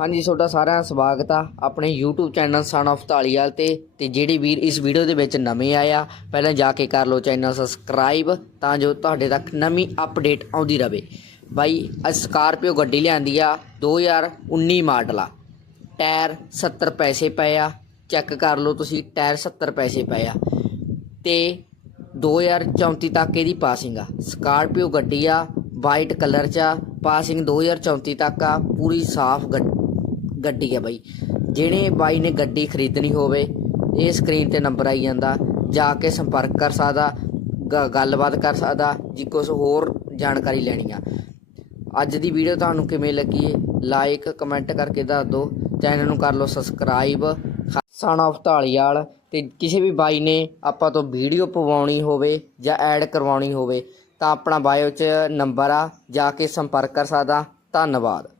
ਹਾਂਜੀ, ਤੁਹਾਡਾ ਸਾਰਿਆਂ ਦਾ ਸਵਾਗਤ ਆ ਆਪਣੇ YouTube channel son of Dhaliwal ਤੇ। ਤੇ ਜਿਹੜੇ ਵੀਰ ਇਸ ਵੀਡੀਓ ਦੇ ਵਿੱਚ ਨਵੇਂ ਆਇਆ, ਪਹਿਲਾਂ ਜਾ ਕੇ ਕਰ ਲਓ ਚੈਨਲ ਸਬਸਕ੍ਰਾਈਬ ਤਾਂ ਜੋ ਤੁਹਾਡੇ ਤੱਕ ਨਵੀਂ ਅਪਡੇਟ ਆਉਂਦੀ ਰਹੇ ਬਾਈ, ਅੱਜ ਸਕਾਰਪੀਓ ਗੱਡੀ ਲਿਆਂਦੀ ਆ 2019 ਮਾਡਲ ਆ। ਟਾਇਰ 70 ਪੈਸੇ ਪਏ ਆ। ਚੈੱਕ ਕਰ ਲਓ ਤੁਸੀਂ ਟਾਇਰ 70 ਪੈਸੇ ਪਏ ਆ। ਤੇ 2034 ਤੱਕ ਇਹਦੀ ਪਾਸਿੰਗ ਆ। ਸਕਾਰਪੀਓ ਗੱਡੀ ਆ ਵਾਈਟ ਕਲਰ ਚ ਆ। ਪਾਸਿੰਗ 2034 ਤੱਕ ਆ, ਪੂਰੀ ਸਾਫ਼ ਗੱਡੀ। ਗੱਡੀ ਆ ਬਾਈ। ਜਿਹੜੇ ਬਾਈ ਨੇ ਗੱਡੀ ਖਰੀਦਣੀ ਹੋਵੇ, ਇਹ ਸਕਰੀਨ ਤੇ ਨੰਬਰ ਆਈ ਜਾਂਦਾ। ਜਾ ਕੇ ਸੰਪਰਕ ਕਰ ਸਕਦਾ, ਗ- ਗੱਲਬਾਤ ਕਰ ਸਕਦਾ, ਜੀ ਕੁਝ ਹੋਰ ਜਾਣਕਾਰੀ ਲੈਣੀ ਆ। ਅੱਜ ਦੀ ਵੀਡੀਓ ਤੁਹਾਨੂੰ ਕਿਵੇਂ ਲੱਗੀ ਲਾਈਕ ਕਮੈਂਟ ਕਰਕੇ ਦੱਸ ਦਿਓ। ਚੈਨਲ ਨੂੰ ਕਰ ਲਓ ਸਬਸਕ੍ਰਾਈਬ ਸਨ ਆਫ ਢਾਲੀਵਾਲ ਤੇ ਕਿਸੇ ਵੀ ਬਾਈ ਨੇ ਆਪਾਂ ਤੋਂ ਵੀਡੀਓ ਪਵਾਉਣੀ ਹੋਵੇ ਜਾਂ ਐਡ ਕਰਵਾਉਣੀ ਹੋਵੇ, ਤਾਂ ਆਪਣਾ ਬਾਇਓ 'ਚ ਨੰਬਰ ਆ। ਜਾ ਕੇ ਸੰਪਰਕ ਕਰ ਸਕਦਾ। ਧੰਨਵਾਦ।